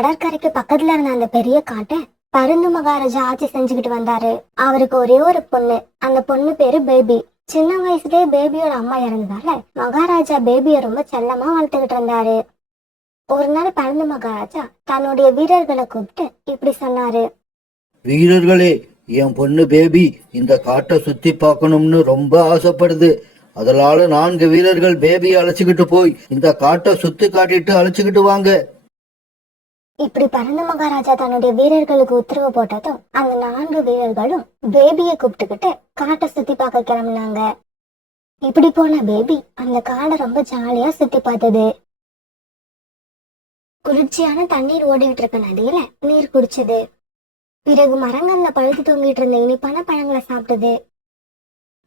கடற்கரைக்கு பக்கத்துல இருந்த அந்த பெரிய காட்டை பருந்து மகாராஜா ஆட்சி செஞ்சுக்கிட்டு வந்தாரு. அவருக்கு ஒரே ஒரு பொண்ணு. அந்த பொண்ணு பேரு பேபி. சின்ன வயசுலயே பேபியோட அம்மா இறந்ததால மகாராஜா பேபிய ரொம்ப செல்லமா வளர்த்துக்கிட்டு இருந்தாரு. ஒரு நாள் பருந்து மகாராஜா தன்னுடைய வீரர்களை கூப்பிட்டு இப்படி சொன்னாரு. வீரர்களே, என் பொண்ணு பேபி இந்த காட்டை சுத்தி பார்க்கணும்னு ரொம்ப ஆசைப்படுது. அதனால 4 வீரர்கள் பேபியை அழைச்சுக்கிட்டு போய் இந்த காட்டை சுத்தி காட்டிட்டு அழைச்சுக்கிட்டு வாங்க. இப்படி பருந்து மகாராஜா தன்னுடைய வீரர்களுக்கு உத்தரவு போட்டதும் அந்த 4 வீரர்களும் பேபியை கூப்பிட்டுக்கிட்டு காட்டை சுத்தி பார்க்க கிளம்புனாங்க. இப்படி போன பேபி அந்த காடை ரொம்ப ஜாலியா சுத்தி பார்த்தது. குளிர்ச்சியான தண்ணீர் ஓடிட்டு இருக்க நதியில நீர் குடிச்சது. பிறகு மரங்கள்ல பழுத்து தொங்கிட்டு இருந்த இனிப்பான பழங்களை சாப்பிட்டது.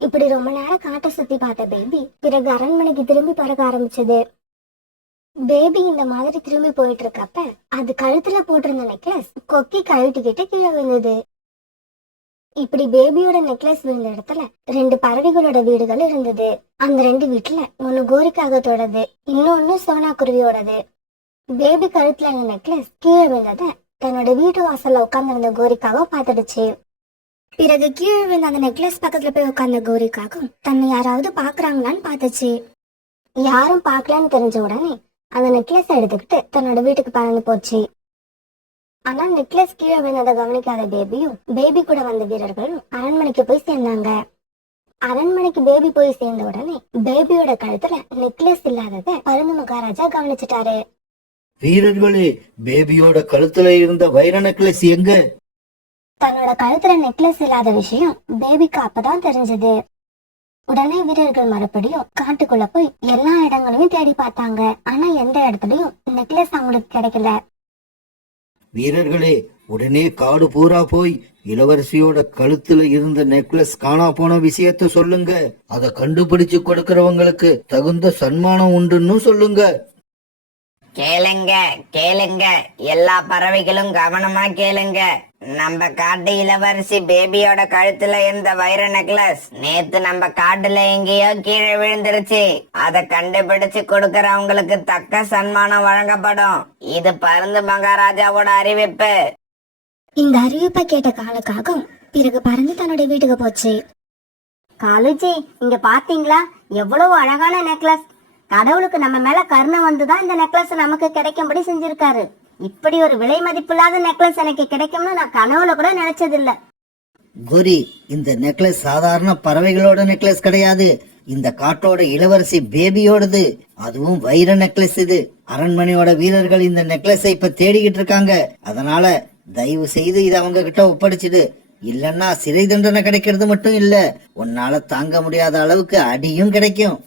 இப்படி ரொம்ப நேரம் காட்டை சுத்தி பார்த்த பேபி பிறகு அரண்மனைக்கு திரும்பி பறக்க ஆரம்பிச்சது. பேபி இந்த மாதிரி திரும்பி போயிட்டு இருக்கப்ப அது கழுத்துல போட்டிருந்த நெக்லஸ் கொக்கி கழட்டிக்கிட்டு கீழே விழுந்தது. இப்படி பேபியோட நெக்லஸ் விழுந்த இடத்துல 2 பறவைகளோட வீடுகள் இருந்தது. அந்த 2 வீட்டுல ஒன்னு கோரிக்காகத்தோடது, இன்னொன்னு சோனா குருவியோடது. பேபி கழுத்துல இருந்த நெக்லஸ் கீழே விழுந்தத தன்னோட வீட்டு வாசல்ல உட்கார்ந்து கோரிக்காக பாத்துடுச்சு. பிறகு கீழே விழுந்த அந்த நெக்லஸ் பக்கத்துல போய் உட்கார்ந்த கோரிக்காகவும் தன்னை யாராவது பாக்குறாங்களான்னு பாத்துச்சு. யாரும் பாக்கலான்னு தெரிஞ்ச உடனே அந்த நெக்லஸ் எடுத்துக்கிட்டு தன்னோட வீட்டுக்கு பறந்து போச்சு. ஆனா நெக்லஸ் கீழே விழுந்ததை கவனிக்காத பேபியும் பேபி கூட வந்த வீரர்களும் அரண்மனைக்கு போய் சேர்ந்தாங்க. அரண்மனைக்கு பேபி போய் சேர்ந்த உடனே பேபியோட கழுத்துல நெக்லஸ் இல்லாதத பருந்து மகாராஜா கவனிச்சுட்டாரு. வீரர்களே, பேபியோட கழுத்துல இருந்த வைர நெக்லஸ் எங்க? தன்னோட கழுத்துல நெக்லஸ் இல்லாத விஷயம் பேபிக்கு அப்பதான் தெரிஞ்சது. உடனே வீரர்கள் மறுபடியும் காட்டுக்குள்ள போய் எல்லா இடங்களையும் தேடி பார்த்தாங்க. ஆனா எந்த இடத்துலயும் நெக்லஸ் அவங்களுக்கு கிடைக்கல. வீரர்களே, உடனே காடு பூரா போய் இளவரசியோட கழுத்துல இருந்த நெக்லஸ் காணா போன விஷயத்த சொல்லுங்க. அதை கண்டுபிடிச்சு கொடுக்கறவங்களுக்கு தகுந்த சன்மானம் உண்டுன்னு சொல்லுங்க. கேளுங்க கேளுங்க, எல்லா பறவைகளும் கவனமா கேளுங்க. நம்ம காட்டு இளவரசி பேபியோட கழுத்துல இருந்த வைர நெக்லஸ் நேத்து நம்ம காட்டுல எங்கேயோ கீழே விழுந்துருச்சு. அதை கண்டுபிடிச்சு கொடுக்கறவங்களுக்கு தக்க சன்மானம் வழங்கப்படும். இது பருந்து மகாராஜாவோட அறிவிப்பு. இந்த அறிவிப்பை கேட்ட காலுக்காகவும் பிறகு பறந்து தன்னுடைய வீட்டுக்கு போச்சு. காலுஜி, இங்க பாத்தீங்களா எவ்வளவு அழகான நெக்லஸ். கடவுளுக்கு நம்ம மேல கருணை வந்துதான் இந்த நெக்லஸ் நமக்கு கிடைக்கும்படி செஞ்சிருக்காரு. இப்படி ஒரு விலை மதிப்பில்லாத நெக்லஸ் எனக்கு கிடைக்கும்னு நான் கனவுல கூட நினைச்சதில்ல. கோரி, இந்த நெக்லஸ் சாதாரண பறவைகளோட நெக்லஸ் கிடையாது. இந்த காட்டோட இளவரசி பேபியோடது. அதுவும் வைர நெக்லஸ். இது அரண்மனையோட வீரர்கள் இந்த நெக்லஸை இப்ப தேடிக்கிட்டு இருக்காங்க. அதனால தயவு செய்து இதை அவங்க கிட்ட ஒப்படைச்சிடு. இல்லன்னா சிறை தண்டனை கிடைக்கிறது மட்டும் இல்ல, உன்னால தாங்க முடியாத அளவுக்கு அடியும் கிடைக்கும்.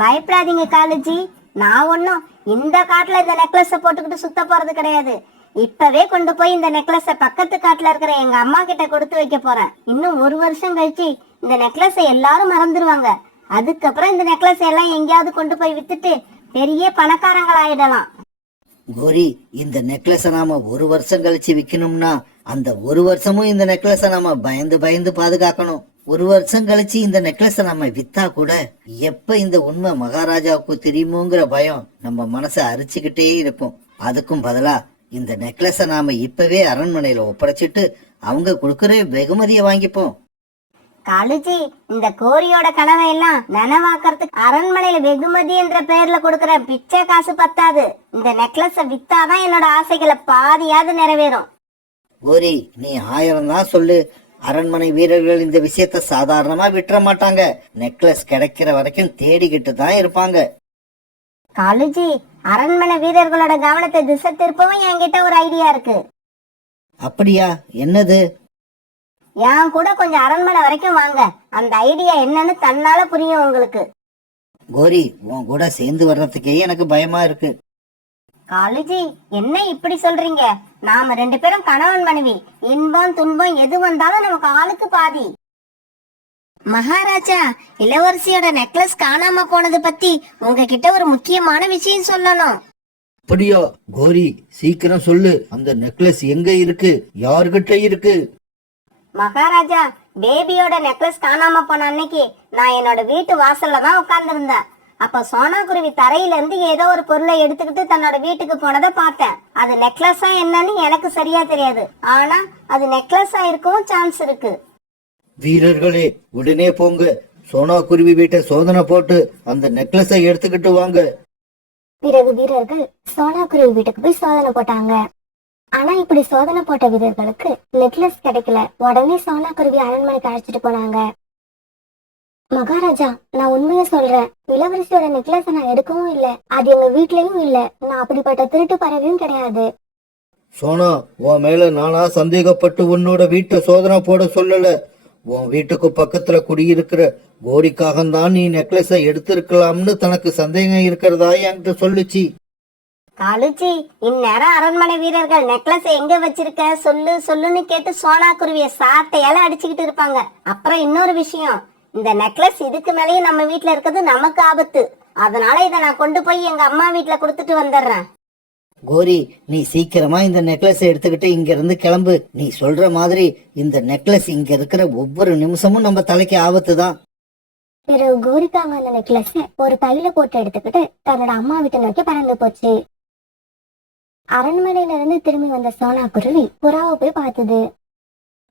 பயப்படாதீங்க காலுஜி, நான் ஒன்னும் இந்த காட்டுல இந்த நெக்லஸ போட்டுக்கிட்டு சுத்த போறது கிடையாது. இப்பவே கொண்டு போய் இந்த நெக்லஸ பக்கத்து காட்டுல இருக்கிற எங்க அம்மா கிட்ட கொடுத்து வைக்க போறேன். இன்னும் 1 வருஷம் கழிச்சு இந்த நெக்லஸ எல்லாரும் மறந்துடுவாங்க. அதுக்கப்புறம் இந்த நெக்லஸ் எல்லாம் எங்கேயாவது கொண்டு போய் வித்துட்டு பெரிய பணக்காரங்கள் ஆயிடலாம். கோரி, இந்த நெக்லஸ நாம 1 வருஷம் கழிச்சு விக்கணும்னா அந்த 1 வருஷமும் இந்த நெக்லஸ நாம பயந்து பயந்து பாதுகாக்கணும். 1 வருஷம் கழிச்சு இந்த நெக்லஸ நம்ம வித்தா கூட எப்ப இந்த உண்மை மகாராஜாவுக்கு தெரியுமோங்கிற பயம் நம்ம மனசை அரிச்சுக்கிட்டே இருக்கும். அதுக்கும் பதிலா இந்த நெக்லஸ நாம இப்பவே அரண்மனையில ஒப்படைச்சிட்டு அவங்க கொடுக்கற வெகுமதியை வாங்கிப்போம். காலுஜி, இந்த கோரியோட கனவை எல்லாம் நனவாக்குறதுக்கு அரண்மனையில வெகுமதி என்ற பெயர்ல கொடுக்கற பிச்சை காசு பத்தாது. இந்த நெக்லஸ வித்தாதான் என்னோட ஆசைகளை பாதியாவது நிறைவேறும். கோரி, நீ 1000 தான் சொல்லு, அரண்மனை வீரர்கள் இந்த விஷயத்த சாதாரணமா விட்டுற மாட்டாங்க. நெக்லஸ் கிடைக்கிற வரைக்கும் தேடிக்கிட்டு தான் இருப்பாங்க. காலுஜி, அரண்மனை வீரர்களோட கவனத்தை திசை திருப்பவும் என்கிட்ட ஒரு ஐடியா இருக்கு. அப்படியா? என்னது? என் கூட கொஞ்சம் அரண்மனை வரைக்கும் வாங்க. அந்த ஐடியா என்னன்னு தன்னால புரியும் உங்களுக்கு. கோரி, உன் கூட சேர்ந்து வர்றதுக்கே எனக்கு பயமா இருக்கு. காலுஜி, என்ன இப்படி சொல்றீங்க? நாம 2 பேரும் கணவன் மனைவி. இன்பம் துன்பம் எது வந்தாலும் நமக்கு ஆளுக்கு பாதி. மகாராஜா, இளவரசியோட நெக்லஸ் காணாம போனது பத்தி உங்ககிட்ட ஒரு முக்கியமான விஷயம் சொல்லணும். அப்படியா? கோரி, சீக்கிரம் சொல்லு. அந்த நெக்லஸ் எங்க இருக்கு? யார்கிட்ட இருக்கு? மகாராஜா, பேபியோட நெக்லஸ் காணாம போன அன்னைக்கு நான் என்னோட வீட்டு வாசல்ல தான் உட்கார்ந்து இருந்தேன். அப்ப சோனா குருவி தரையில இருந்து ஏதோ ஒரு பொருளை எடுத்துக்கிட்டு தன்னோட வீட்டுக்கு போனதை பார்த்தேன். அது நெக்லஸா என்னன்னு எனக்கு சரியா தெரியாது, ஆனா அது நெக்லஸா இருக்கவும் சான்ஸ் இருக்கு. வீரர்களே, உடனே போங்க, சோனா குருவி வீட்டை சோதனை போட்டு அந்த நெக்லஸை எடுத்துக்கிட்டு வாங்க. பிறகு வீரர்கள் சோனா குருவி வீட்டுக்கு போய் சோதனை போட்டாங்க. ஆனா இப்படி சோதனை போட்ட வீரர்களுக்கு நெக்லஸ் கிடைக்கல. உடனே சோனா குருவி அரண்மனைக்கு அழைச்சிட்டு போனாங்க. மகாராஜா, நான் உண்மையை சொல்றேன், இளவரசியோட நெக்லஸ நான் எடுக்கவும் இல்ல, அது எங்க வீட்லயும் இல்ல, நான் அப்படிப்பட்ட திருட்டு பறவையும் கிடையாது. சோனா, உன் மேல நானா சந்தேகப்பட்டு உன்னோட வீட்டை சோதனை போட சொல்லல. உன் வீட்டுக்கு பக்கத்துல குடியிருக்கிற கோரிக்காகத்தான் நீ நெக்லஸை எடுத்திருக்கலாம்னு தனக்கு சந்தேகம் இருக்கிறதா என்கிட்ட சொல்லுச்சு. காலுச்சி, இந்நேரம் அரண்மனை வீரர்கள் நெக்லஸ் எங்க வச்சிருக்க சொல்லு சொல்லுன்னு கேட்டு சோனா குருவிய சாட்டையால அடிச்சுக்கிட்டு இருப்பாங்க. அப்புறம் இன்னொரு விஷயம், இந்த நெக்லஸ் இதுக்கு மேலேயும் நம்ம வீட்ல இருக்கிறது நமக்கு ஆபத்து. அதனால இதை நான் கொண்டு போய் எங்க அம்மா வீட்ல கொடுத்துட்டு வந்துடுறேன். கோரி, நீ சீக்கிரமா இந்த நெக்லஸை எடுத்துக்கிட்டு இங்க இருந்து கிளம்பு. நீ சொல்ற மாதிரி இந்த நெக்லஸ் இங்க இருக்கிற ஒவ்வொரு நிமிஷமும் நம்ம தலைக்கு ஆபத்து தான். பிறகு கோரிக்காங்க அந்த நெக்லஸ் ஒரு பையில போட்டு எடுத்துக்கிட்டு தன்னோட அம்மா வீட்டை நோக்கி பறந்து போச்சு. அரண்மனையில இருந்து திரும்பி வந்த சோனா குருவி புறாவை போய் பார்த்தது.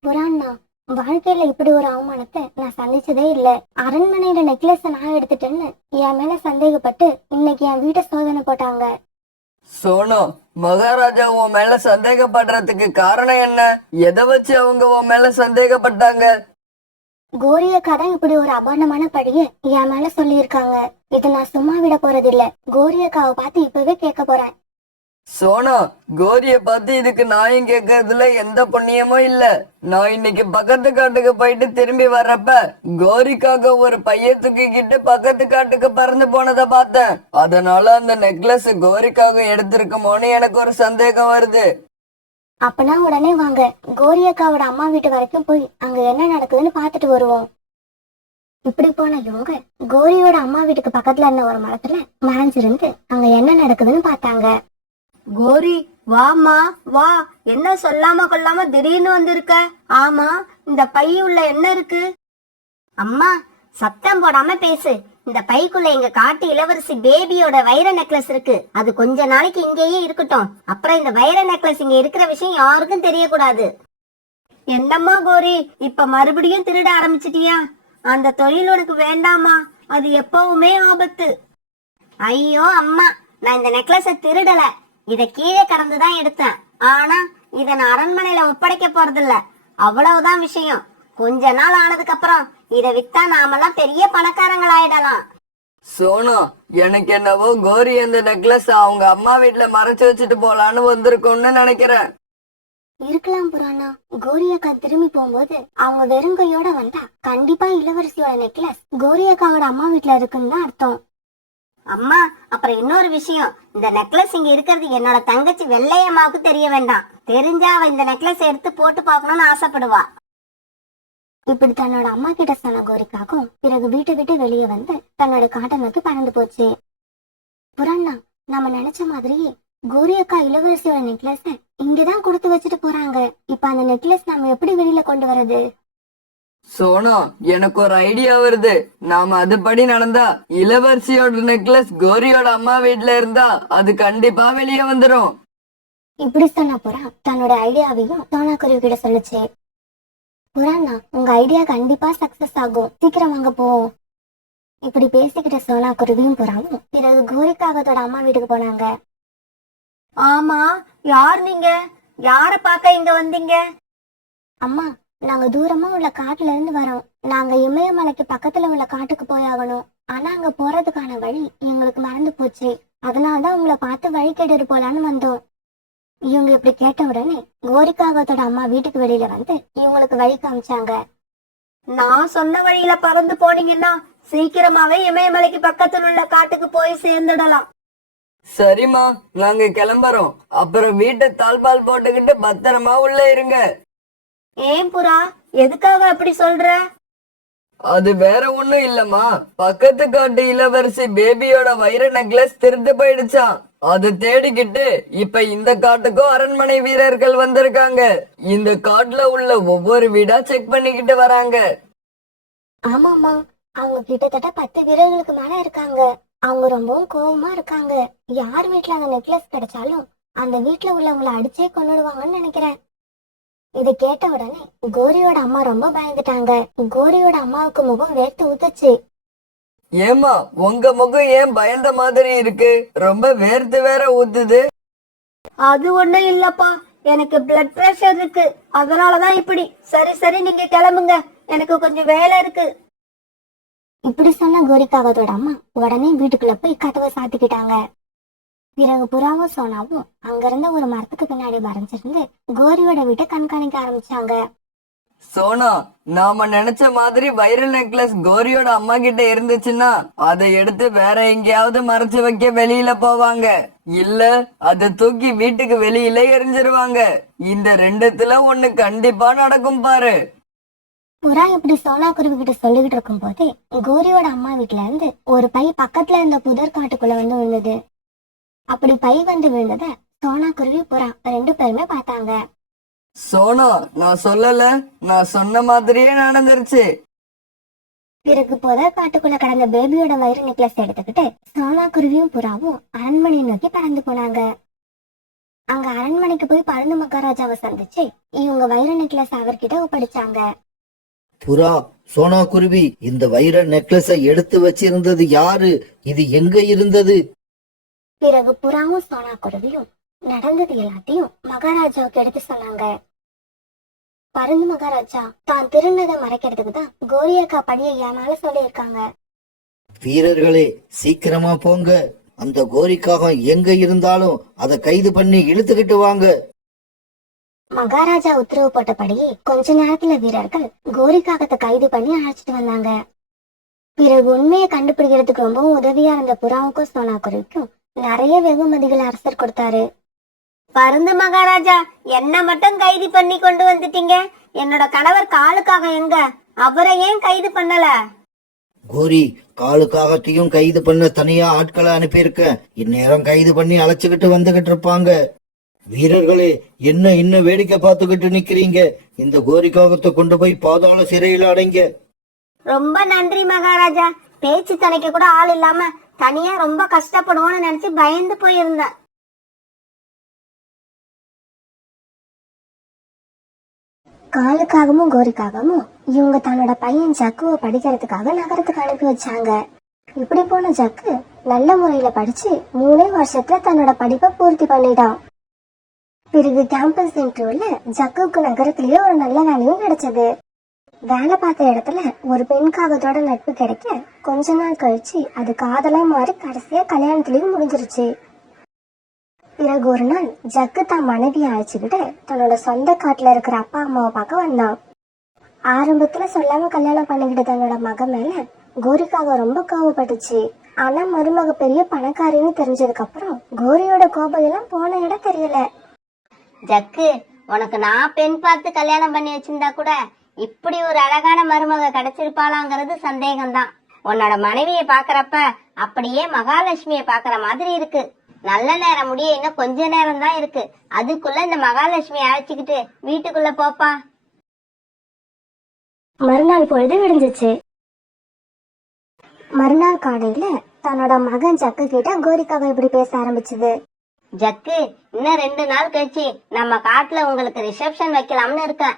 புறான்னா, வாழ்க்கையில இப்படி ஒரு அவமானத்தை நான் சந்திச்சதே இல்ல. அரண்மனையில நெக்லஸ் நான் எடுத்துட்டேன்னு என் மேல சந்தேகப்பட்டு இன்னைக்கு என் வீட்டை சோதனை போட்டாங்க. சோனு, மகாராஜா உன் மேல சந்தேகப்படுறதுக்கு காரணம் என்ன? எதை வச்சு அவங்க உன் மேல சந்தேகப்பட்டாங்க? கோரியக்கா தான் இப்படி ஒரு அபாண்டமான பழிய என் மேல சொல்லியிருக்காங்க. இதை நான் சும்மா விட போறது இல்ல. கோரியக்காவை பார்த்து இப்பவே கேட்க போறேன். சோனா, கோரிய பார்த்து இதுக்கு நியாயம் கேட்கறதுல எந்த புண்ணியமும் இல்ல. நான் இன்னைக்கு பக்கத்து காட்டுக்கு போயிட்டு திரும்பி வர்றப்ப கோரிக்காக ஒரு பைய தூக்கிக்கிட்டு பக்கத்து காட்டுக்கு பறந்து போனதை பார்த்தேன். அதனால அந்த நெக்லஸ் கோரிக்காக எடுத்திருக்குமோன்னு எனக்கு ஒரு சந்தேகம் வருது. அப்பனா உடனே வாங்க, கோரியக்காவோட அம்மா வீட்டு வரைக்கும் போய் அங்க என்ன நடக்குதுன்னு பாத்துட்டு வருவோம். இப்படி போன இவங்க கோரியோட அம்மா வீட்டுக்கு பக்கத்துல இருந்த ஒரு மரத்துல மறைஞ்சிருந்து அங்க என்ன நடக்குதுன்னு பார்த்தாங்க. கோரி, வாமா வா, என்ன சொல்லாம கொள்ளாம திடீர்னு வந்திருக்க? ஆமா, இந்த பை உள்ள என்ன இருக்கு? அம்மா, சத்தம் போடாம பேசு. இந்த பைக்குள்ள எங்க காட்டு இளவரசி பேபியோட வைர நெக்லஸ் இருக்கு. அது கொஞ்ச நாளைக்கு இங்கேயே இருக்கட்டும். அப்புறம் இந்த வைர நெக்லஸ் இங்க இருக்கிற விஷயம் யாருக்கும் தெரியக்கூடாது. என்னம்மா கோரி, இப்ப மறுபடியும் திருட ஆரம்பிச்சிட்டியா? அந்த தொழில் உனக்கு வேண்டாமா? அது எப்பவுமே ஆபத்து. ஐயோ அம்மா, நான் இந்த நெக்லஸ திருடல, இத கீழே கடந்துதான் எடுத்தேன். ஆனா இத நான் அரண்மனையில ஒப்படைக்க போறதில்ல, அவ்வளவுதான் விஷயம். கொஞ்ச நாள் ஆனதுக்கு அப்புறம் இத வித்தா நாமெல்லாம் பெரிய பணக்காரங்கள் ஆயிடலாம். சோனு, எனக்கு என்னவோ கோரி அந்த நெக்லஸ் அவங்க அம்மா வீட்டுல மறைச்சு வச்சுட்டு போலான்னு வந்திருக்கோம்னு நினைக்கிறேன். இருக்கலாம் புராணா. கோரியக்கா திரும்பி போகும்போது அவங்க வெறுங்கையோட வந்தா கண்டிப்பா இளவரசியோட நெக்லஸ் கோரியக்காவோட அம்மா வீட்டுல இருக்குன்னு தான் அர்த்தம். அம்மா, அப்புறம் இன்னொரு விஷயம், இந்த நெக்லஸ் இங்க இருக்கிறது என்னோட தங்கச்சி வெள்ளையம்மாவுக்கு தெரிய வேண்டாம். தெரிஞ்சா அவ இந்த நெக்லஸ் எடுத்து போட்டு பார்க்கணும்னு ஆசைப்படுவா. இப்படி தன்னோட அம்மா கிட்ட சொன்ன கோரிக்காக்கும் பிறகு வீட்டை விட்டு வெளியே வந்து தன்னோட காட்டை நோக்கி பறந்து போச்சு. புராணா, நம்ம நினைச்ச மாதிரியே கோரியக்கா இளவரசியோட நெக்லஸ் இங்கதான் கொடுத்து வச்சுட்டு போறாங்க. இப்ப அந்த நெக்லஸ் நம்ம எப்படி வெளியில கொண்டு வரது? சோனா, எனக்கு ஒரு ஐடியா வருது. நாம அதுபடி நடந்தா இளவரசியோட நெக்லஸ் கோரியோட அம்மா வீட்டுல இருந்தா அது கண்டிப்பா வெளியே வந்துரும். இப்படி சொன்ன புறா தன்னோட ஐடியாவையும் சோனா குருவி கிட்ட சொல்லுச்சு. புறாண்ணா, உங்க ஐடியா கண்டிப்பா சக்சஸ் ஆகும், சீக்கிரம் வாங்க போவோம். இப்படி பேசிக்கிட்ட சோனா குருவியும் புறாவும் பிறகு கோரிக்காகத்தோட அம்மா வீட்டுக்கு போனாங்க. ஆமா, யார் நீங்க? யார பார்க்க இங்க வந்தீங்க? அம்மா, நாங்க தூரமா உள்ள காட்டுல இருந்து வரோம். நாங்க இமயமலைக்கு பக்கத்துல உள்ள காட்டுக்கு போயாகணும். ஆனா அங்க போறதுக்கான வழி எங்களுக்கு மறந்து போச்சு. அதனாலதான் உங்களை பார்த்து வழி கேட்டுட்டு போலான்னு வந்தோம். இவங்க இப்படி கேட்ட உடனே கோரிக்காகத்தோட அம்மா வீட்டுக்கு வெளியில வந்து இவங்களுக்கு வழி காமிச்சாங்க. நான் சொன்ன வழியில பறந்து போனீங்கன்னா சீக்கிரமாவே இமயமலைக்கு பக்கத்துல உள்ள காட்டுக்கு போய் சேர்ந்துடலாம். சரிம்மா, நாங்க கிளம்புறோம். அப்புறம் வீட்டை தாழ்பால் போட்டுக்கிட்டு பத்திரமா உள்ள இருங்க. ஏன் புறா, எதுக்காக அப்படி சொல்ற? அது வேற ஒண்ணும் இல்லம்மா, பக்கத்து காட்டு இளவரசி பேபியோட வைர நெக்லஸ் திருட்டு போயிடுச்சான். அதை தேடிக்கிட்டு இப்ப இந்த காட்டுக்கும் அரண்மனை வீரர்கள் வந்திருக்காங்க. இந்த காட்டுல உள்ள ஒவ்வொரு வீடா செக் பண்ணிக்கிட்டு வராங்க. ஆமாமா, அவங்க கிட்டத்தட்ட 10 வீரர்களுக்கு மேல இருக்காங்க. அவங்க ரொம்பவும் கோவமா இருக்காங்க. யார் வீட்டுல அந்த நெக்லஸ் கிடைச்சாலும் அந்த வீட்டுல உள்ளவங்களை அடிச்சே கொன்னுடுவாங்கன்னு நினைக்கிறேன். இதை கேட்ட உடனே கோரியோட அம்மா ரொம்ப பயந்துட்டாங்க. கோரியோட அம்மாவுக்கு முகம் வேர்த்து ஊத்துச்சு. ஏமா உங்க முகம் ஏன் பயந்த மாதிரி இருக்கு? ரொம்ப வேர்த்து வேற ஊத்துது. அது ஒண்ணும் இல்லப்பா, எனக்கு பிளட் பிரஷர் இருக்கு, அதனாலதான் இப்படி. சரி சரி, நீங்க கிளம்புங்க, எனக்கு கொஞ்சம் வேலை இருக்கு. இப்படி சொன்ன கோரிக்காகத்தோட அம்மா உடனே வீட்டுக்குள்ள போய் கதவை சாத்திக்கிட்டாங்க. பிறகு புறாவும் சோனாவும் அங்கிருந்த ஒரு மரத்துக்கு பின்னாடி மறைஞ்சிருந்து கோரியோட வீட்டை கண்காணிக்க ஆரம்பிச்சாங்க. சோனா, நாம நினைச்ச மாதிரி வைரல் நெக்லஸ் கோரியோட அம்மா கிட்ட இருந்துச்சுன்னா அதை எடுத்து வேற எங்கேயாவது மறைச்சு வைக்க வெளியில போவாங்க, இல்ல அதை தூக்கி வீட்டுக்கு வெளியில எரிஞ்சிருவாங்க. இந்த ரெண்டுத்துல ஒண்ணு கண்டிப்பா நடக்கும் பாரு. புறா இப்படி சோனா குருவி கிட்ட சொல்லிக்கிட்டு இருக்கும் போதே கோரியோட அம்மா வீட்டுல இருந்து ஒரு பை பக்கத்துல இருந்த புதர் காட்டுக்குள்ள வந்து விழுந்தது. அப்படி பை வந்து விழுந்தத சோனா குருவி புறா ரெண்டு பேருமே பார்த்தாங்க. சோனா, நான் சொல்லல, நான் சொன்ன மாதிரியே நடந்துருச்சு. பிறகு புதர் காட்டுக்குள்ள கடந்த பேபியோட வைர நெக்லஸ் எடுத்துக்கிட்டு சோனா குருவியும் புறாவும் அரண்மனையை நோக்கி பறந்து போனாங்க. அங்க அரண்மனைக்கு போய் பருந்து மகாராஜாவை சந்திச்சு இவங்க வைர நெக்லஸ் அவர்கிட்ட ஒப்படைச்சாங்க. புறா, சோனா குருவி, இந்த வைர நெக்லஸ எடுத்து வச்சிருந்தது யாரு? இது எங்க இருந்தது? பிறகு புறாவும் சோனா குருவியும் நடந்தது எல்லாத்தையும் மகாராஜாவுக்கு எடுத்து சொன்னாங்க. பருந்து மகாராஜா தான் திருநதை மறைக்கிறதுக்கு தான் கோரியக்கா படியை ஏனால சொல்லியிருக்காங்க. வீரர்களே, சீக்கிரமா போங்க. அந்த கோரிக்காக எங்க இருந்தாலும் அதை கைது பண்ணி இழுத்துக்கிட்டு வாங்க. மகாராஜா உத்தரவு போட்டபடியே கொஞ்ச நேரத்துல வீரர்கள் கோரிக்காகத்தை கைது பண்ணி அழைச்சிட்டு வந்தாங்க. பிறகு உண்மையை கண்டுபிடிக்கிறதுக்கு ரொம்பவும் உதவியா இருந்த புறாவுக்கும் சோனா குருவிக்கும் நிறைய வெகுமதிகள் அரசர் கொடுத்தாரு. பருந்து மகாராஜா, என்ன மட்டும் கைது பண்ணி கொண்டு வந்துட்டீங்க, என்னோட கணவர் காலுக்காக எங்க, அவரை ஏன் கைது பண்ணல? கோரி, காலுக்காகத்தையும் கைது பண்ண தனியா ஆட்களை அனுப்பியிருக்க. இந்நேரம் கைது பண்ணி அழைச்சுக்கிட்டு வந்துகிட்டு இருப்பாங்க. வீரர்களே, என்ன இன்னும் வேடிக்கை பார்த்துக்கிட்டு நிக்கிறீங்க? இந்த கோரிக்காகத்தை கொண்டு போய் பாதாள சிறையில அடைங்க. ரொம்ப நன்றி மகாராஜா. பேச்சு தணிக்க கூட ஆள் இல்லாம தனியா ரொம்ப கஷ்டப்படுவோம்னு நினைச்சு பயந்து போயிருந்தேன். காலுக்காகவும் கோரிக்காகவும் இவங்க தன்னோட பையன் ஜக்குவை படிக்கிறதுக்காக நகரத்துக்கு அனுப்பி வச்சாங்க. இப்படி போன ஜக்கு நல்ல முறையில படிச்சு 3 வருஷத்துல தன்னோட படிப்பை பூர்த்தி பண்ணிட்டான். பிறகு கேம்பஸ் இன்டர்வியூல ஜக்குவுக்கு நகரத்திலேயே ஒரு நல்ல வேலையும் கிடைச்சது. வேலை பார்த்த இடத்துல ஒரு பெண் காகத்தோட நட்பு கிடைக்க கொஞ்ச நாள் கழிச்சு அது காதலா மாறி கடைசியா கல்யாணத்திலயும் முடிஞ்சிருச்சு. பிறகு ஒரு நாள் ஜக்கு தான் மனைவியை அழைச்சுக்கிட்டு தன்னோட சொந்த காட்டுல இருக்கிற அப்பா அம்மாவை பார்க்க வந்தான். ஆரம்பத்துல சொல்லாம கல்யாணம் பண்ணிக்கிட்டு தன்னோட மக மேல கோரிக்காக ரொம்ப கோவப்பட்டுச்சு. ஆனா மருமக பெரிய பணக்காரின்னு தெரிஞ்சதுக்கு அப்புறம் கோரியோட கோபம் எல்லாம் போன இடம் தெரியல. ஜக்கு, உனக்கு நான் பெண் பார்த்து கல்யாணம் பண்ணி வச்சிருந்தா கூட இப்படி ஒரு அழகான மருமக கிடைச்சிருப்பாளாங்கிறது சந்தேகம்தான். உன்னோட மனைவியை பாக்குறப்ப அப்படியே மகாலட்சுமியை பாக்குற மாதிரி இருக்கு. நல்ல நேரம் முடிய இன்னும் கொஞ்ச நேரம் தான் இருக்கு, அதுக்குள்ள இந்த மகாலட்சுமியை அழைச்சிக்கிட்டு வீட்டுக்குள்ள போப்பா. மறுநாள் பொழுது விடிஞ்சிச்சு. மறுநாள் காலையில தன்னோட மகன் ஜக்கு கிட்ட கோரிக்காக இப்படி பேச ஆரம்பிச்சது. ஜக்கு, இன்னும் 2 நாள் கழிச்சு நம்ம காட்டுல உங்களுக்கு ரிசப்ஷன் வைக்கலாம்னு இருக்கேன்.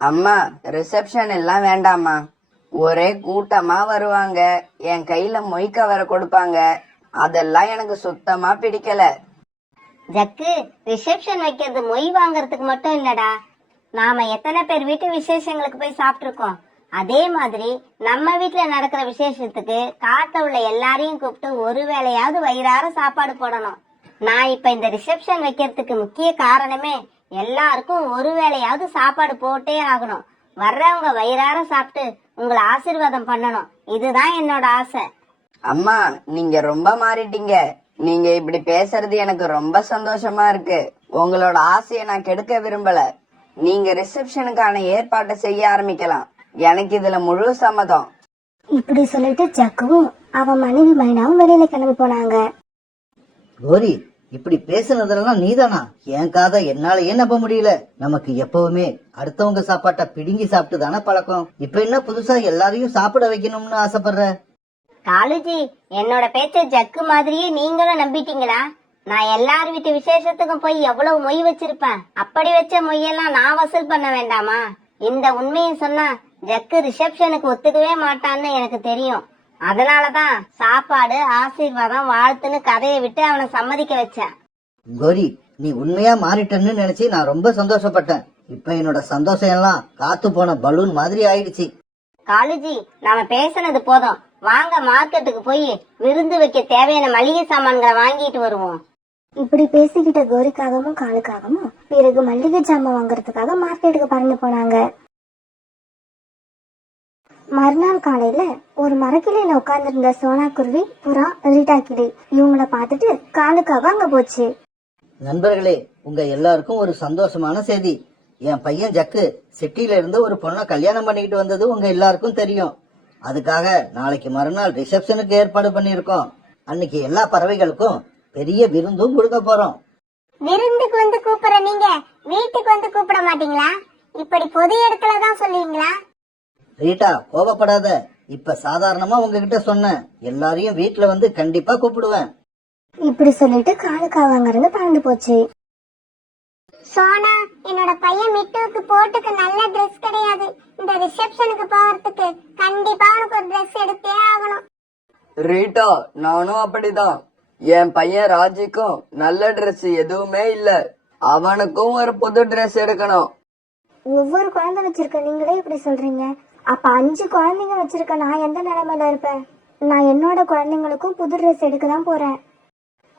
அம்மா, ரிசப்ஷன் எல்லாம் வேண்டாமா. ஒரே கூட்டமா வருவாங்க, என் கையில மொய்க்க வர கொடுப்பாங்க, அதெல்லாம் எனக்கு சுத்தமா பிடிக்கல. ஜக்கு, ரிசப்ஷன் வைக்கிறது மொய் வாங்கறதுக்கு மட்டும் இல்லடா, நாம எத்தனை பேர் வீட்டு விசேஷங்களுக்கு போய் சாப்பிட்டுருக்கோம். அதே மாதிரி நம்ம வீட்டுல நடக்கிற விசேஷத்துக்கு காட்டுல உள்ள எல்லாரையும் கூப்பிட்டு ஒரு வேளையாவது வயிறார சாப்பாடு போடணும். நான் இப்ப இந்த ரிசப்ஷன் வைக்கிறதுக்கு முக்கிய காரணமே எல்லாருக்கும் ஒரு வேளையாவது சாப்பாடு போட்டே ஆகணும். வர்றவங்க வயிறார சாப்பிட்டு உங்களை ஆசீர்வாதம் பண்ணணும். இதுதான் என்னோட ஆசை. அம்மா, நீங்க ரொம்ப மாறிட்டீங்க. நீங்க இப்படி பேசுறது எனக்கு ரொம்ப சந்தோஷமா இருக்கு. உங்களோட ஆசையை நான் கெடுக்க விரும்பல. நீங்க ரிசப்ஷனுக்கான ஏற்பாட்டை செய்ய ஆரம்பிக்கலாம். எனக்கு இதுல முழு சம்மதம். இப்படி சொல்லிட்டு ஜக்குவும் அவன் மனைவி மைனாவும் வெளியில கிளம்பி போனாங்க. கோரி, இப்படி பேசுனதெல்லாம் நீதானா? என் காதை என்னாலயே நம்ப முடியல. நமக்கு எப்பவுமே அடுத்தவங்க சாப்பாட்டை பிடுங்கி சாப்பிட்டு தானே பழக்கம். இப்ப என்ன புதுசா எல்லாரையும் சாப்பிட வைக்கணும்னு ஆசைப்படுற? காலுஜி, என்னோட பேச்ச ஜக்கு மாதிரியே நீங்களும் நம்பிட்டீங்களா? நான் எல்லார் வீட்டு விசேஷத்துக்கும் போய் எவ்வளவு மொய் வச்சிருப்பேன். அப்படி வச்ச மொய்யெல்லாம் நான் வசூல் பண்ண வேண்டாமா? இந்த உண்மையை சொன்னா ஜக்கு ரிசப்ஷனுக்கு ஒத்துக்கவே மாட்டான்னு எனக்கு தெரியும். அதனாலதான் சாப்பாடு, ஆசீர்வாதம், வாழ்த்துன்னு கதையை விட்டு அவனை சம்மதிக்க வச்சேன். கோரி, நீ உண்மையா மாறிட்டன்னு நினைச்சு நான் ரொம்ப சந்தோஷப்பட்டேன். இப்ப என்னோட சந்தோஷம் எல்லாம் காத்து போன பலூன் மாதிரி ஆயிடுச்சு. காலுஜி, நாம பேசினது போதும். வாங்க மார்க்கெட்டுக்கு போய் விருந்து வைக்க தேவையான மளிகை சாமான்களை வாங்கிட்டு வருவோம். இப்படி பேசிக்கிட்ட கோரிக்காகவும் காலுக்காகவும் பிறகு மல்லிகை ஜாமான் வாங்குறதுக்காக மார்க்கெட்டுக்கு பறந்து போனாங்க. மறுநாள் காலையில ஒரு மரக்கிளையில உட்கார்ந்திருந்த சோனா குருவி, புறா, ரீட்டா கிளி இவங்கள பார்த்துட்டு காலுக்காக அங்க போச்சு. நண்பர்களே, உங்க எல்லாருக்கும் ஒரு சந்தோஷமான செய்தி. என் பையன் ஜக்கு சிட்டில இருந்து ஒரு பொண்ணை கல்யாணம் பண்ணிக்கிட்டு வந்தது உங்க எல்லாருக்கும் தெரியும். அதுக்காக நாளைக்கு மறுநாள் ரிசப்ஷனுக்கு ஏற்பாடு பண்ணிருக்கோம். அன்னைக்கு எல்லா பறவைகளுக்கும் பெரிய விருந்தும் கொடுக்க போறோம். விருந்துக்கு வந்து கூப்பிடுற நீங்க வீட்டுக்கு வந்து கூப்பிட மாட்டீங்களா? இப்படி பொது இடத்துலதான் சொல்லுவீங்களா? ரீட்டா, கோபப்படாத. இப்ப சாதாரணமா உங்ககிட்ட சொன்னேன். எல்லாரையும் வீட்டுல வந்து கண்டிப்பா கூப்பிடுவேன். இப்படி சொல்லிட்டு காலுக்காக அங்கிருந்து பறந்து போச்சு. சோனா, என்னோட பையன் மிட்டுவுக்கு போட்டுக்க நல்ல ட்ரெஸ் கிடையாது. இந்த ரிசப்ஷனுக்கு போறதுக்கு கண்டிப்பா உனக்கு ஒரு ட்ரெஸ் எடுத்தே ஆகணும். ரீட்டா, நானும் அப்படிதான். என் பையன் ராஜிக்கும் நல்ல Dress எதுவுமே இல்ல. அவனுக்கும் ஒரு புது Dress எடுக்கணும். ஒவ்வொரு குழந்தை வச்சிருக்க நீங்களே இப்படி சொல்றீங்க. அப்ப 5 குழந்தைங்க வச்சிருக்க நான் எந்த நிலைமையில இருப்பேன்? நான் என்னோட குழந்தைங்களுக்கும் புது ட்ரெஸ் எடுக்க தான் போறேன்.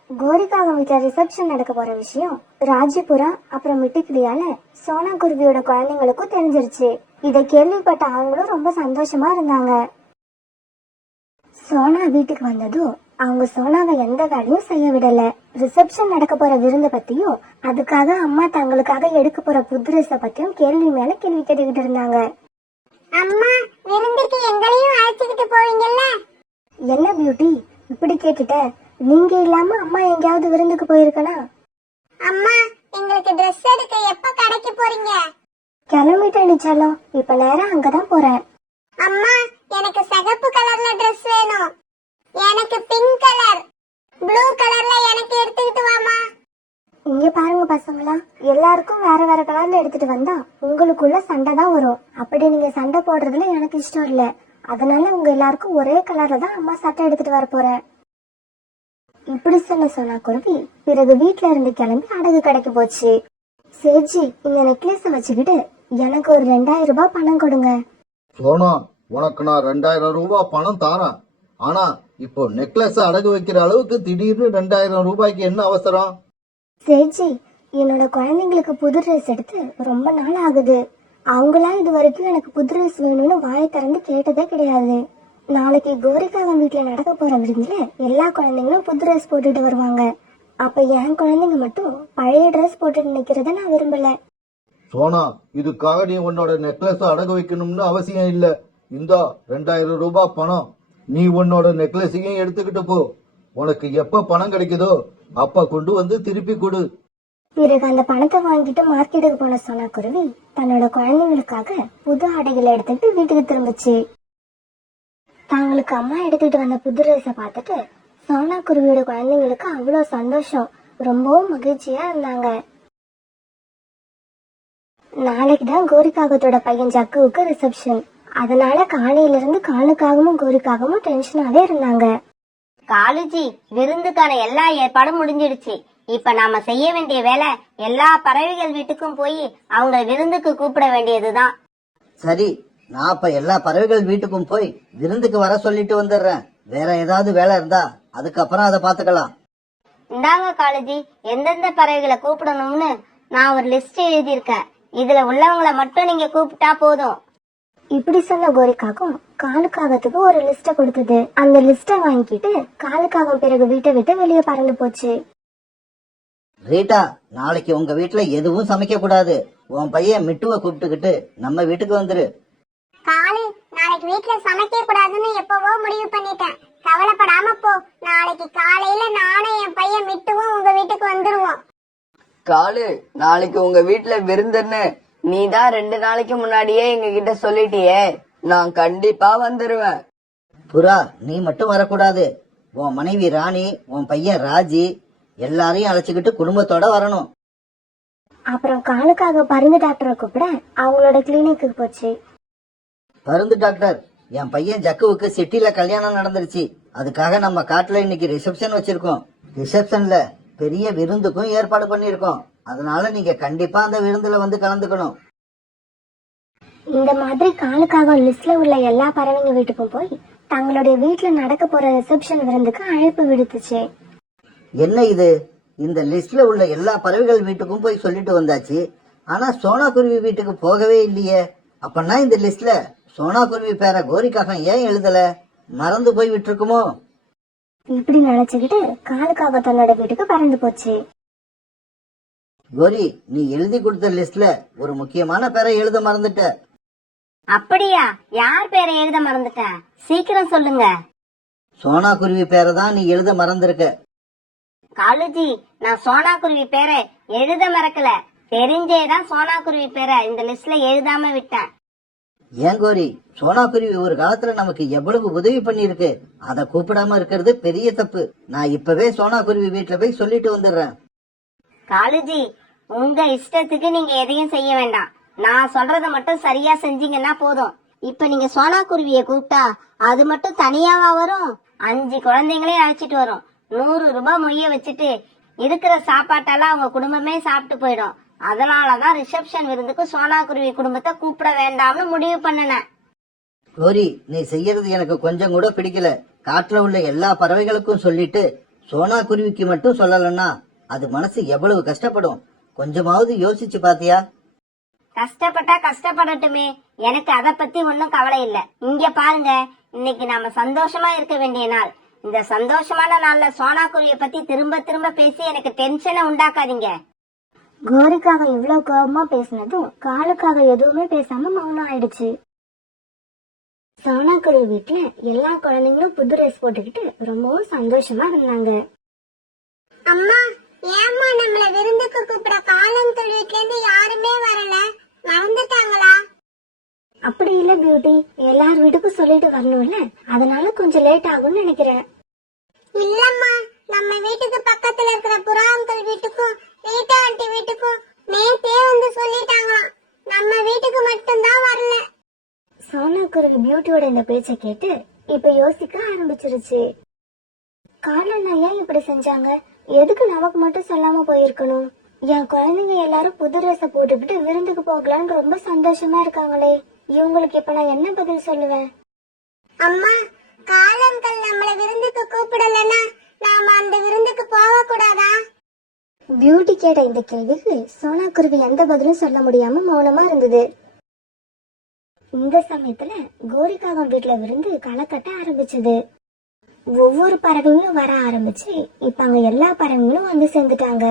கோரிக்காக வீட்டுல ரிசப்ஷன் நடக்க போற விஷயம் ராஜிபுரா அப்புறம் மிட்டுக்கிளியால சோனா குருவியோட குழந்தைங்களுக்கும் தெரிஞ்சிருச்சு. இதை கேள்விப்பட்ட அவங்களும் ரொம்ப சந்தோஷமா இருந்தாங்க. சோனா வீட்டுக்கு வந்ததும் அவங்க சோனாவை எந்த வேலையும் செய்ய விடல. ரிசப்ஷன் நடக்க போற விருந்த பத்தியும் அதுக்காக அம்மா தங்களுக்காக எடுக்க போற புது ட்ரெஸ்ஸ பத்தியும் கேள்வி மேல கேள்வி கேட்டுக்கிட்டு இருந்தாங்க. அம்மா, விருந்துக்கு எங்களையும் அழைச்சுக்கிட்டு போவீங்கல்ல? என்ன பியூட்டி இப்படி கேட்டுட்ட? நீங்க இல்லாம அம்மா எங்கேயாவது விருந்துக்கு போயிருக்கனா? அம்மா, எங்களுக்கு Dress எடுக்க எப்ப கடைக்கு போறீங்க? கிளம்பிட்டேன் நிச்சலம். இப்ப நேரம் அங்கதான் போறேன். அம்மா, எனக்கு சிகப்பு கலர்ல Dress வேணும். எனக்கு பிங்க் கலர், ப்ளூ கலர்ல எனக்கு எடுத்துக்கிட்டு வாமா. இங்க பாருங்க பசங்களா, எல்லாருக்கும் வேற வேற கலர்ல எடுத்துட்டு வந்தா உங்களுக்குள்ள சண்டை தான் வரும். அப்படி நீங்க சண்டை போடுறதுல எனக்கு இஷ்டம் இல்ல. அதனால உங்க எல்லாருக்கும் ஒரே கலர்ல தான் அம்மா சட்டை எடுத்துட்டு வர போறேன். இப்படி சொன்னா குருவி பிறகு வீட்டுல இருந்து கிளம்பி அடகு கடைக்கு போச்சு. சேஜி, இந்த நெக்லஸ் வச்சுக்கிட்டு எனக்கு ஒரு 2000 ரூபாய் பணம் கொடுங்க. சோனா, உனக்கு நான் 2000 ரூபாய் பணம் தாரேன். ஆனா இப்போ நெக்லஸ் அடகு வைக்கிற அளவுக்கு திடீர்னு 2000 ரூபாய்க்கு என்ன அவசரம்? சேஜி, என்னோட குழந்தைங்களுக்கு புது ட்ரெஸ் எடுத்து ரொம்ப நாள் ஆகுது. அவங்களா இது வரைக்கும் எனக்கு புது ட்ரெஸ் வேணும்னு வாயை திறந்து கேட்டதே கிடையாது. நாளைக்கு கோரிக்காகம் வீட்டுல நடக்க போற விருந்துல எல்லா குழந்தைங்களும் புது ட்ரெஸ் போட்டுட்டு வருவாங்க. அப்ப என் குழந்தைங்க மட்டும் பழைய ட்ரெஸ் போட்டுட்டு நிக்கிறத நான் விரும்பல. சோனா, இதுக்காக நீ உன்னோட நெக்லஸ் அடகு வைக்கணும்னு அவசியம் இல்ல. இந்தா 2000 ரூபாய் பணம். நீ உன்னோட நெக்லஸையும் எடுத்துக்கிட்டு போ. உனக்கு எப்ப பணம் கிடைக்குதோ அப்ப கொண்டு வந்து திருப்பி கொடு. பிறகு அந்த பணத்தை வாங்கிட்டு மார்க்கெட்டுக்கு போன சோனா குருவி தன்னோட குழந்தைங்களுக்காக புது ஆடைகளை எடுத்துட்டு வீட்டுக்கு திரும்பிச்சு. தாங்களுக்கு அம்மா எடுத்துட்டு வந்த புது ட்ரெஸ்ஸை பார்த்துட்டு சோனா குருவியோட குழந்தைங்களுக்கு அவ்வளவு சந்தோஷம், ரொம்பவும் மகிழ்ச்சியா இருந்தாங்க. நாளைக்குதான் கோரிக்காகத்தோட பையன் ஜக்குவுக்கு ரிசப்ஷன். அதனால காலையில இருந்து காலுக்காகவும் கோரிக்காகவும் டென்ஷனாவே இருந்தாங்க. காலுஜி, விருந்துக்கான எல்லா ஏற்பாடும் முடிஞ்சிடுச்சு. இப்ப நாம செய்ய வேண்டிய வேலை எல்லா பறவைகள் வீட்டுக்கும் போய் அவங்க விருந்துக்கு கூப்பிட வேண்டியதுதான். சரி, நான் அப்ப எல்லா பறவைகள் வீட்டுக்கும் போய் விருந்துக்கு வர சொல்லிட்டு வந்துடுறேன். வேற ஏதாவது வேலை இருந்தா அதுக்கப்புறம் அதை பாத்துக்கலாம். இந்தாங்க காலுஜி, எந்தெந்த பறவைகளை கூப்பிடணும்னு நான் ஒரு லிஸ்ட் எழுதியிருக்கேன். இதுல உள்ளவங்களை மட்டும் நீங்க கூப்பிட்டா போதும். இப்படி சொன்ன கோரிக்காகும் காலுக்காகத்துக்கு ஒரு லிஸ்ட கொடுத்தது. அந்த லிஸ்ட வாங்கிட்டு காலுக்காகம் பிறகு வீட்டை விட்டு வெளியே பறந்து போச்சு. ரீட்டா, நாளைக்கு உங்க வீட்டுல எதுவும் சமைக்க கூடாது. உன் பையன் மிட்டுவை கூப்பிட்டுக்கிட்டு நம்ம வீட்டுக்கு வந்துரு. காலு, நாளைக்கு வீட்டுல சமைக்க கூடாதுன்னு எப்பவோ முடிவு பண்ணிட்டேன். கவலைப்படாம போ. நாளைக்கு காலையில நானும் என் பையன் மிட்டுவும் உங்க வீட்டுக்கு வந்துருவோம். காலு, நாளைக்கு உங்க வீட்டுல விருந்துன்னு நீ தான் 2 நாளைக்கு முன்னாடியே எங்க கிட்ட சொல்லிட்டியே. நான் கண்டிப்பா வந்துருவேன். புறா, நீ மட்டும் வரக்கூடாது. உன் மனைவி ராணி, உன் பையன் ராஜி எல்லாரையும் அழைச்சுக்கிட்டு குடும்பத்தோட வரணும். அப்புறம் காலுக்காக பருந்து டாக்டரை கூப்பிட அவங்களோட கிளினிக்கு போச்சு. பருந்து டாக்டர், என் பையன் ஜக்குவுக்கு சிட்டில கல்யாணம் நடந்துருச்சு. அதுக்காக நம்ம காட்டுல இன்னைக்கு ரிசப்ஷன் வச்சிருக்கோம். ரிசப்ஷன்ல பெரிய விருந்துக்கும் ஏற்பாடு பண்ணிருக்கோம். அதனால நீங்க கண்டிப்பா அந்த விருந்துல வந்து கலந்துக்கணும். இந்த மாதிரி காலுக்காக லிஸ்ட்ல உள்ள எல்லா பறவைங்க வீட்டுக்கும் போய் தங்களுடைய வீட்டுல நடக்க போற ரிசப்ஷன் விருந்துக்கு அழைப்பு விடுத்துச்சு. என்ன இது, இந்த லிஸ்ட்ல உள்ள எல்லா பறவைகள் வீட்டுக்கும் போய் சொல்லிட்டு வந்தாச்சு. ஆனா சோனா குருவி வீட்டுக்கு போகவே இல்லையே. அப்பன்னா இந்த லிஸ்ட்ல சோனா குருவி பேர கோரிக்காகம் ஏன் எழுதல? மறந்து போய் விட்டுருக்குமோ? இப்படி நினைச்சுக்கிட்டு காலுக்காக தன்னோட வீட்டுக்கு பறந்து போச்சு. கோரி, நீ எழுதி கொடுத்த லிஸ்ட்ல ஒரு முக்கியமான பேரை எழுத மறந்துட்ட. அப்படியா? யார் பேரை எழுத மறந்துட்டேன்? சீக்கிரம் சொல்லுங்க. சோனா குருவி பேரை தான் நீ எழுத மறந்திருக்க. காலுஜி, நான் சோனா குருவி பேரை எழுத மறக்கல. தெரிஞ்சேதான் சோனா குருவி பேரை இந்த லிஸ்ட்ல எழுதாம விட்டேன். ஏன் கோரி, சோனா குருவி ஒரு காலத்துல நமக்கு எவ்வளவு உதவி பண்ணிருக்கு. அத கூப்பிடாம இருக்கிறது பெரிய தப்பு. நான் இப்பவே சோனா குருவி வீட்டுல போய் சொல்லிட்டு வந்துடுறேன். காலுஜி, உங்க இஷ்டத்துக்கு நீங்க எதையும் செய்ய வேண்டாம். நான் சொல்றத மட்டும் சரியா செஞ்சீங்கன்னா போதும். இப்ப நீங்க சோனா குருவிய கூப்பிட்டா அது மட்டும் தனியாவா வரும்? 5 குழந்தைங்களையும் அழைச்சிட்டு வரும். 100 ரூபாய் மொய்ய வச்சுட்டு இருக்கிற சாப்பாட்டெல்லாம் அவங்க குடும்பமே சாப்பிட்டு போயிடும். அதனாலதான் ரிசப்ஷன் விருந்துக்கு சோனா குருவி குடும்பத்தை கூப்பிட வேண்டாம்னு முடிவு பண்ணினேன். கோரி, நீ செய்யறது எனக்கு கொஞ்சம் கூட பிடிக்கல. காட்டுல உள்ள எல்லா பறவைகளுக்கும் சொல்லிட்டு சோனா குருவிக்கு மட்டும் சொல்லலன்னா அது மனசு எவ்வளவு கஷ்டப்படும். கொஞ்சமாவது யோசிச்சு பாத்தியா? கஷ்டப்பட்டா கஷ்டப்படட்டுமே, எனக்கு அத பத்தி ஒன்னும் கவலை இல்ல. இங்க பாருங்க, இன்னைக்கு நாம சந்தோஷமா இருக்க வேண்டிய நாள். இந்த சந்தோஷமான நாள்ல சோனா குருவிய பத்தி திரும்ப திரும்ப பேசி எனக்கு டென்ஷனை உண்டாக்காதீங்க. கோரிக்காக இவ்வளவு கோபமா பேசினதும் காலுக்காக எதுவுமே பேசாம மௌனம் ஆயிடுச்சு. சோனா குருவி வீட்டுல எல்லா குழந்தைங்களும் புது ட்ரெஸ் போட்டுக்கிட்டு ரொம்பவும் சந்தோஷமா இருந்தாங்க. அம்மா, ஏம்மா நம்மள விருந்துக்கு கூப்பிட காலந்தொழி வீட்ல இருந்து யாருமே வரல? மறந்துட்டாங்களா? அப்படி இல்ல பியூட்டி, எல்லார் வீட்டுக்கும் சொல்லிட்டு வரணும்ல, அதனால கொஞ்சம் லேட் ஆகும்னு நினைக்கிறேன். இல்லம்மா, நம்ம வீட்டுக்கு பக்கத்துல இருக்கிற புறா அங்கிள் வீட்டுக்கும் ரீட்டா ஆண்டி வீட்டுக்கும் நேத்தே வந்து சொல்லிட்டாங்களாம். நம்ம வீட்டுக்கு மட்டும்தான் வரல. சோனா குருவி பியூட்டியோட இந்த பேச்சை கேட்டு இப்ப யோசிக்க ஆரம்பிச்சிருச்சு. காரணம் ஏன் இப்படி செஞ்சாங்க? எதுக்கு நமக்கு மட்டும் சொல்லாம போயிருக்கணும்? என் குழந்தைங்க எல்லாரும் புது ட்ரெஸ் போட்டுக்கிட்டு விருந்துக்கு போகலான்னு ரொம்ப சந்தோஷமா இருக்காங்களே, இவங்களுக்கு இப்ப நான் என்ன பதில் சொல்லுவேன்? அம்மா, காலங்கள் நம்மள விருந்துக்கு கூப்பிடலன்னா நாம அந்த விருந்துக்கு போக கூடாதா? பியூட்டி கேட்ட இந்த கேள்விக்கு சோனா குருவி எந்த பதிலும் சொல்ல முடியாம மௌனமா இருந்தது. இந்த சமயத்துல கோரிக்காகம் வீட்டுல விருந்து களை கட்ட ஆரம்பிச்சது. ஒவ்வொரு பறவைங்களும் வர ஆரம்பிச்சு இப்ப அங்க எல்லா பறவைங்களும் வந்து சேர்ந்துட்டாங்க.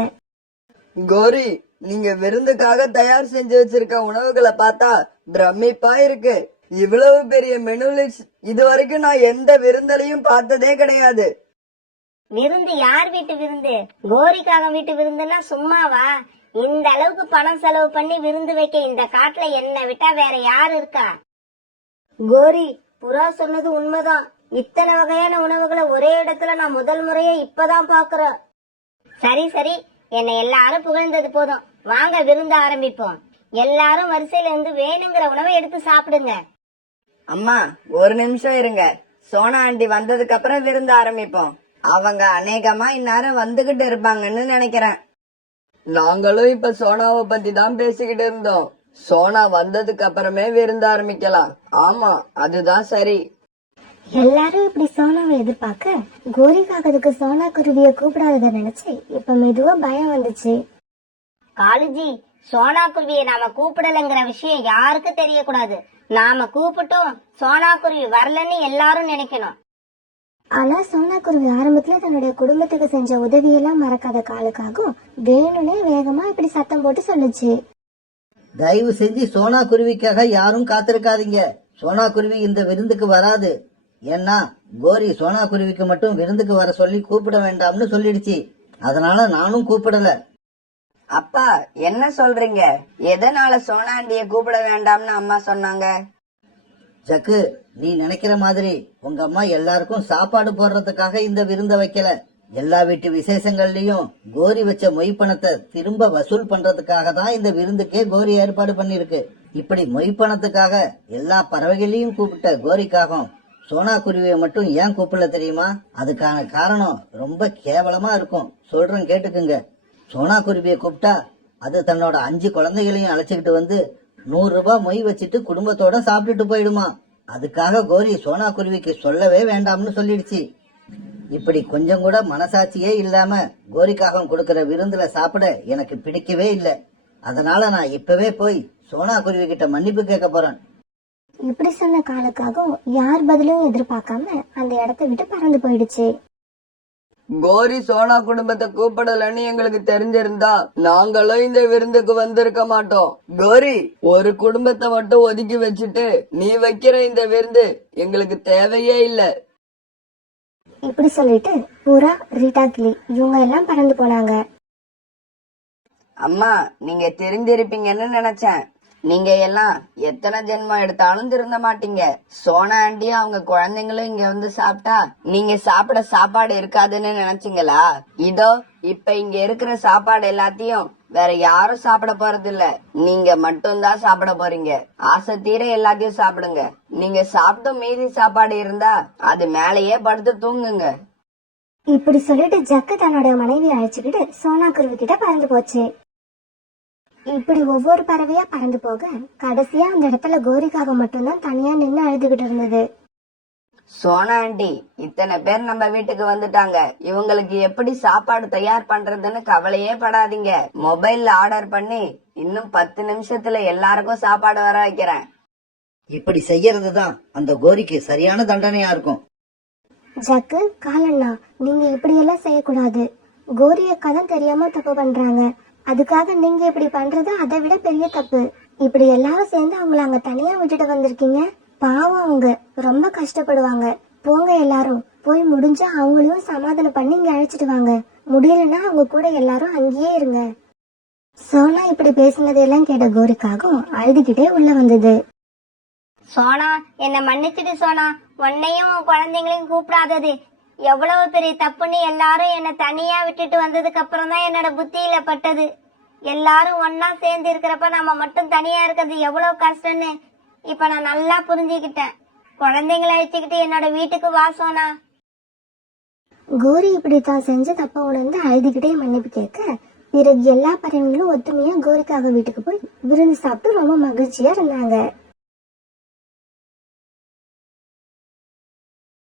கோரி, நீங்க விருந்துக்காக தயார் செஞ்சு வச்சிருக்க உணவுகளை பார்த்தா பிரமிப்பா இருக்கு. இவ்வளவு பெரிய மெனு லிஸ்ட் இது வரைக்கும் நான் எந்த விருந்தலையும் பார்த்ததே கிடையாது. விருந்து யார் வீட்டு விருந்து? கோரிக்காக வீட்டு விருந்துன்னா சும்மாவா? இந்த அளவுக்கு பணம் செலவு பண்ணி விருந்து வைக்க இந்த காட்டுல என்ன விட்டா வேற யாரு இருக்கா? கோரி, புறா சொன்னது உண்மைதான். இத்தனை வகையான உணவுகளை ஒரே இடத்துல நான் முதல் முறையே இப்பதான் பாக்குறேன். சரி சரி, என்னை எல்லாரும் புகழ்ந்தது போதும். வாங்க விருந்து ஆரம்பிப்போம். எல்லாரும் வரிசையில இருந்து வேணுங்கிற உணவை எடுத்து சாப்பிடுங்க. அம்மா, ஒரு நிமிஷம் இருங்க. சோனா ஆண்டி வந்ததுக்கு அப்புறம் விருந்து ஆரம்பிப்போம். அவங்க அநேகமா இந்நேரம் வந்துகிட்டு இருப்பாங்கன்னு நினைக்கிறேன். நாங்களும் இப்ப சோனாவை பத்தி தான் பேசிக்கிட்டு இருந்தோம். சோனா வந்ததுக்கு அப்புறமே விருந்து ஆரம்பிக்கலாம். ஆமா, அதுதான் சரி. எல்லாரும் இப்படி சோனாவை எதிர்பார்க்க கோரிக்காகத்துக்கு சோனா குருவிய கூப்பிடாதத நினைச்சு இப்ப மெதுவா பயம் வந்துச்சு. காலுஜி, சோனா குருவியை நாம கூப்பிடலங்கிற விஷயம் யாருக்கு தெரியக்கூடாது. நாம கூப்பிட்டோம், சோனா குருவி வரலன்னு எல்லாரும் நினைக்கணும். ஆனா சோனா குருவி ஆரம்பத்துல தன்னுடைய குடும்பத்துக்கு செஞ்ச உதவியெல்லாம் மறக்காத காலுக்காகவும் வேணும்னே வேகமா இப்படி சத்தம் போட்டு சொல்லுச்சு. தயவு செஞ்சு சோனா குருவிக்காக யாரும் காத்திருக்காதீங்க. சோனா குருவி இந்த விருந்துக்கு வராது. ஏன்னா கோரி சோனா குருவிக்கு மட்டும் விருந்துக்கு வர சொல்லி கூப்பிட வேண்டாம்னு சொல்லிடுச்சு. அதனால நானும் கூப்பிடல. அப்பா, என்ன சொல்றீங்க? எதனால சோனா ஆண்டிய கூப்பிட வேண்டாம்னு அம்மா சொன்னாங்க? ஜக்கு, நீ நினைக்கிற மாதிரி உங்க அம்மா எல்லாருக்கும் சாப்பாடு போடுறதுக்காக இந்த விருந்தை வைக்கல. எல்லா வீட்டு விசேஷங்கள்லயும் கோரி வச்ச மொய் பணத்தை திரும்ப வசூல் பண்றதுக்காக தான் இந்த விருந்துக்கே கோரி ஏற்பாடு பண்ணிருக்கு. இப்படி மொய் பணத்துக்காக எல்லா பறவைகளையும் கூப்பிட்ட கோரிக்காகவும் சோனா குருவியை மட்டும் ஏன் கூப்பிடல தெரியுமா? அதுக்கான காரணம் ரொம்ப கேவலமா இருக்கும். சொல்றேன் கேட்டுக்குங்க. சோனா குருவியை கூப்பிட்டா அது தன்னோட 5 குழந்தைகளையும் அழைச்சுக்கிட்டு வந்து 100 ரூபாய் மொய் வச்சுட்டு குடும்பத்தோட சாப்பிட்டுட்டு போயிடுமா. அதுக்காக கோரி சோனா குருவிக்கு சொல்லவே வேண்டாம்னு சொல்லிடுச்சு. இப்படி கொஞ்சம் கூட மனசாட்சியே இல்லாம கோரிக்காகம் கொடுக்கிற விருந்துல சாப்பிட எனக்கு பிடிக்கவே இல்லை. அதனால நான் இப்பவே போய் சோனா குருவி கிட்ட மன்னிப்பு கேட்க போறேன். இப்படி சொன்ன காலுக்காகவும் யார் பதிலும் எதிர்பார்க்காம அந்த இடத்த விட்டு பறந்து போயிடுச்சு. கோரி சோனா குடும்பத்தை கூப்பிடலன்னு எங்களுக்கு தெரிஞ்சிருந்தா நாங்களும் இந்த விருந்துக்கு வந்திருக்க மாட்டோம். கோரி, ஒரு குடும்பத்தை மட்டும் ஒதுக்கி வச்சுட்டு நீ வைக்கிற இந்த விருந்து எங்களுக்கு தேவையே இல்ல. இப்படி சொல்லிட்டு புறா, ரீட்டா கிளி இவங்க எல்லாம் பறந்து போனாங்க. அம்மா, நீங்க தெரிஞ்சிருப்பீங்கன்னு நினைச்சேன். நீங்க எல்லாம் எத்தனை ஜென்மம் எடுத்தாலும் திருந்த மாட்டீங்க. சோனா ஆண்டியும் அவங்க குழந்தைங்களும் இங்க வந்து சாப்பிட்டா நீங்க சாப்பிட சாப்பாடு இருக்காதுன்னு நினைச்சீங்களா? இதோ இப்ப இங்க இருக்கிற சாப்பாடு எல்லாத்தையும் வேற யாரும் சாப்பிட போறது இல்ல, நீங்க மட்டும்தான் சாப்பிட போறீங்க. ஆசை தீர எல்லாத்தையும் சாப்பிடுங்க. நீங்க சாப்பிட்ட மீதி சாப்பாடு இருந்தா அது மேலேயே படுத்து தூங்குங்க. இப்படி சொல்லிட்டு ஜக்கு தன்னோட மனைவி அழைச்சுக்கிட்டு சோனா குருவி கிட்ட பறந்து போச்சு. இப்படி ஒவ்வொரு பறவையா பறந்து போக கடைசியா அந்த இடத்துல கோரிக்காக மட்டும்தான் தனியா நின்னு அழுதுகிட்டு இருந்தது. சோனா ஆண்டி, இத்தனை பேர் நம்ம வீட்டுக்கு வந்துட்டாங்க. இவங்களுக்கு எப்படி சாப்பாடு தயார் பண்றதுன்னு கவலையே படாதீங்க. மொபைல்ல ஆர்டர் பண்ணி இன்னும் 10 நிமிஷத்துல எல்லாருக்கும் சாப்பாடு வர வைக்கிறேன். இப்படி செய்யறதுதான் அந்த கோரிக்கு சரியான தண்டனையா இருக்கும். ஜக்கு, காலண்ணா, நீங்க இப்படி எல்லாம் செய்யக்கூடாது. கோரி அக்கா தான் தெரியாம தப்பு பண்றாங்க. அதுக்காக நீங்க இப்படி பண்றது அதை விட பெரிய தப்பு. இப்படி எல்லாரும் சேர்ந்து அவங்கள அங்க தனியா விட்டுட்டு வந்திருக்கீங்க. பாவம், அவங்க ரொம்ப கஷ்டப்படுவாங்க. போங்க, எல்லாரும் போய் முடிஞ்சா அவங்களையும் சமாதானம் பண்ணி இங்க அழைச்சிட்டு வாங்க. முடியலன்னா அவங்க கூட எல்லாரும் அங்கேயே இருங்க. சோனா இப்படி பேசினதெல்லாம் கேட்ட கோரிக்காகவும் அழுதுகிட்டே உள்ள வந்தது. சோனா, என்ன மன்னிச்சிடு சோனா. உன்னையும் உன் குழந்தைங்களையும் கூப்பிடாதது எவ்வளவு பெரிய தப்புன்னு எல்லாரும் என்ன தனியா விட்டுட்டு வந்ததுக்கு அப்புறம் தான் என்னோட புத்தியில பட்டது. எல்லாரும் ஒன்னா சேர்ந்து இருக்கிறப்ப நம்ம மட்டும் தனியா இருக்கிறது எவ்வளவு கஷ்டம்னு இப்ப நான் நல்லா புரிஞ்சுக்கிட்டேன். குழந்தைங்களை அழைச்சுக்கிட்டு என்னோட வீட்டுக்கு வா சோனா. கோரி இப்படி தான் செஞ்ச தப்ப உணர்ந்து அழுதுகிட்டே மன்னிப்பு கேட்க பிறகு எல்லா பறவைகளும் ஒத்துமையா கோரிக்காக வீட்டுக்கு போய் விருந்து சாப்பிட்டு ரொம்ப மகிழ்ச்சியா இருந்தாங்க.